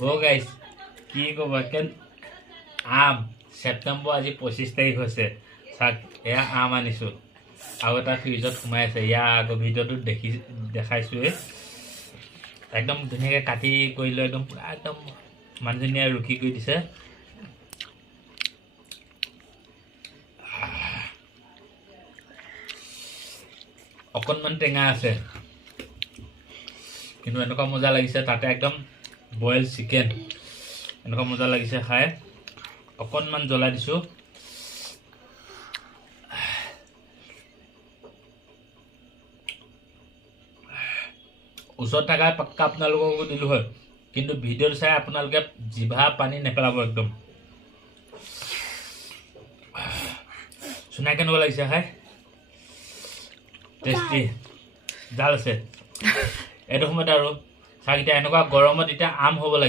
ও guys কি কব কেন আম সেপ্টেম্বৰ আজি 25 তাৰিখ হৈছে চাক এয়া আম আনিছো আৰু এটা ফ্ৰিজত সোমাই আছে ইয়া আগৰ ভিডিঅ'টো দেখাইছোৱে একদম ধুনীয়াকৈ কাটি কৰিলো একদম পুৰা একদম মানুহজনীয়ে ৰুকি কৰি দিছে অকণমান টেঙা আছে কিন্তু এনেকুৱা মজা লাগিছে তাতে একদম বইল চিকেন এনেকুৱা মজা লাগিছে খাই অকণমান জ্বলাই দিছো ওচৰত থকা পাক্কা আপোনালোককো দিলো হয় কিন্তু ভিডিঅ' চাই আপোনালোকে জিভা পানী নেপেলাব একদম শুনাই কেনেকুৱা লাগিছে খাই টেষ্টি জাল আছে এইটো সময়ত আৰু চাক এতিয়া এনেকুৱা গৰমত এতিয়া আম হ'ব লাগিছে